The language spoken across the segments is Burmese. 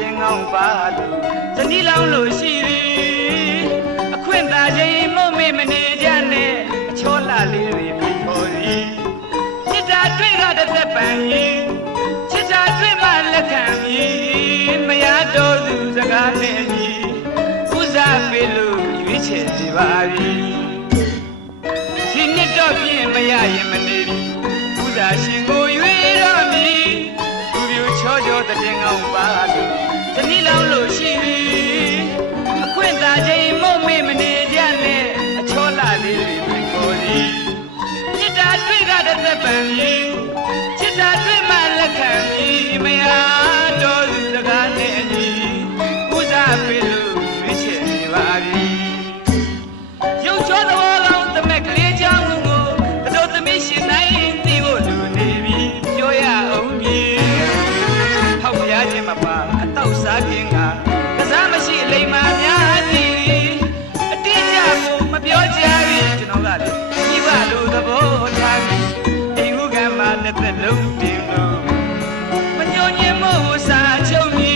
တင်ငောင်းပါလို့ဇနီးလောင်းလို့ရှိပြီအခွင့်သာချိန်မုံမေမနေကြနဲ့အချောလာလေးတွေပြီးခေါ်သည်ချစ်တာတွေ့ကတစ်သက်ပန်ရင်ချစ်တာတွေ့မှလက်ခံရင်မရတော့သူစကားနဲ့ကြီးဥစားပေးလို့ရွေးချယ်နေပါပြီဒီနှစ်တော့ပြင်မရရင်မနေပြီဥစားရှင်ကိုရွေးတော့မည်သူပြိုချောချောတင်ငောင်းပါလို့ဇနီးလောင်းလို့ရှိပြီအခွင့်သာချိန်မုံမေမနေကြနဲ့အချောလာလေးတွေပြီးခေါ်သည်ချစ်တာတွေ့ကတစ်သက်ပန်ရင်ချစ်တာတွေ့မှလက်ခံပြီးမရတော့သူစကားနဲ့အညီဥစားပေးလို့ရွေးချယ်နေပါပြီရုပ်ချောသဘောကောင်းသမက်ကလေးချောင်းကိုတို့သမီးရှင်နိုင်သိဖို့လူနေပြီပြောရအောင်ပြီဟောက်ရခြင်းမပါတောက်စားခြင်းကစားမရှိအလိမ္မာများသည်အတိအကျကိုမပြောကြဘူးကျွန်တော်ကလေဒီဘလိုသဘောထားပြီးအိမ်ခုကမှနှစ်သက်လုံးတင်လို့မညွန်ညင်မို့စာချုပ်နေ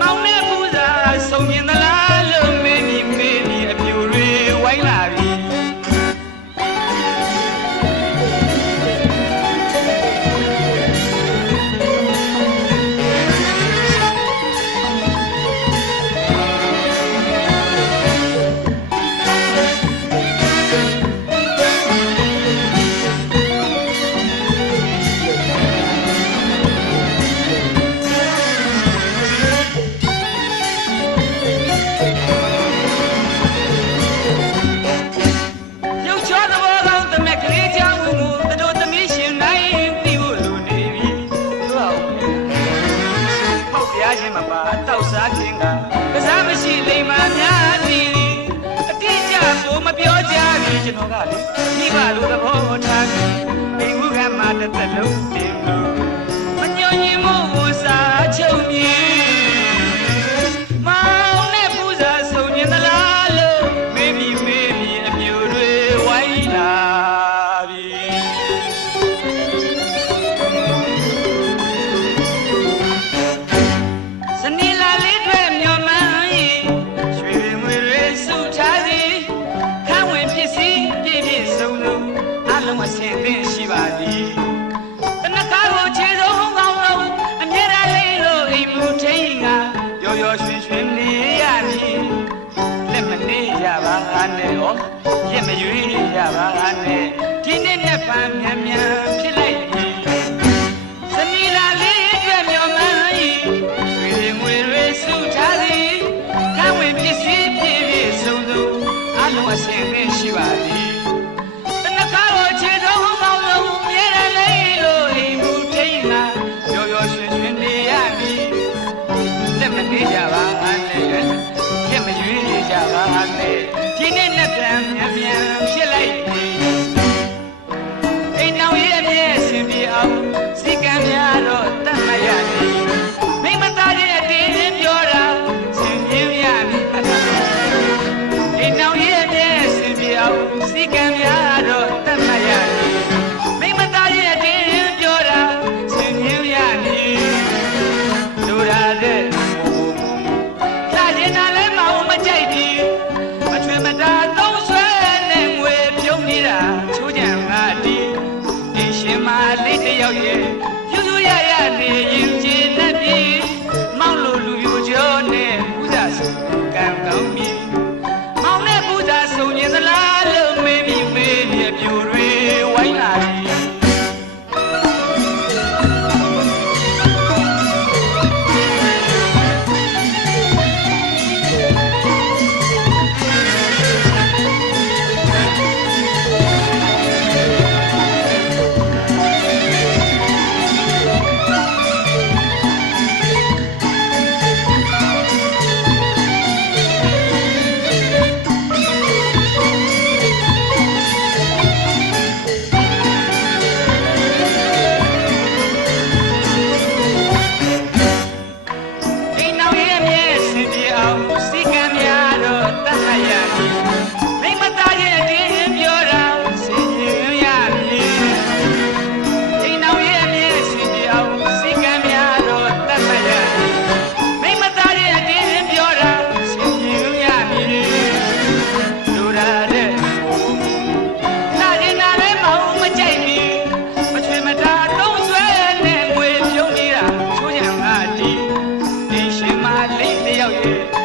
မောင်နဲ့ပူဇာဆုံးမြင်သလားလို့မေးပြီးအပြူတွေဝိုင်းလာပြီတောက်စားခြင်းကစားမရှိလိမ္မာများသည်အတိအကျကိုမပြောကြဘူးကျွန်တော်ကလေမိဘလိုသဘောထားပြီးအိမ်ခုကမှတစ်သက်လုံးတင်လို့မညွန်ညင်မို့စာချုပ်မြေမောင်နဲ့ပူဇာဆုံးညင်သလားလို့မေးပြီးအပြူတွေဝိုင်းလာပြီဇနီးလာလေးတွေမျောမှန်းရင်ရွှေငွေတွေစုထားသည်ခန်းဝင်ပစ္စည်းပြည့်ပြည့်စုံစုံအလုံးအစင်သင်ရှိပါသည်တနကားကိုခြေစုံကောင်းလုံးအမြဲတမ်းလေးလို့အိမ်မူထိန်ကရောရောရွှင်ရွှင်နေရမည်လက်မနေကြပါနဲ့ဩရက်မရွေးကြပါနဲ့ဒီနေ့နဲ့ပန်းမြန်မြန်ဖြစ်လိုက်ပြီဇနီးလာလေးတွေမျောမှန်းရင်ငွေတွေစုထားသည်ခန်းဝင်ပစ္စည်းပြည့်ပြည့်စုံစုံအလုံးအစင်နဲ့ရှိပါသည်တနကားကိုခြေစုံကောင်းလုံးမြဲတယ်လေလို့အိမ်မူထိန်ကရောရောရွှင်ရွှင်နေရမည်လက်မနေကြပါနဲ့ရက်မရွေးကြပါနဲ့ဒီနေ့နဲ့ပြန်မြန်မြန်ဖြစ်လိုက်ပြီအိမ်တော်ရဲ့အမြဲအစဉ်ပြေအောင်စီကံများတော့တတ်မရသည်မိမသားရဲ့တင်းတင်းပြောတာစင်ပြင်းရမည်အိမ်တော်ရဲ့အမြဲအစဉ်ပြေအောင်စီကံများတော့တတ်မရသည်မိမသားရဲ့တင်းတင်းပြောတာစင်ပြင်းရမည်တို့ရတဲ့လာရင်လည်းမအောင်မကြိုက်ဘူးမချွေမတာသုံးဆွဲနဲ့ငွေ ယ်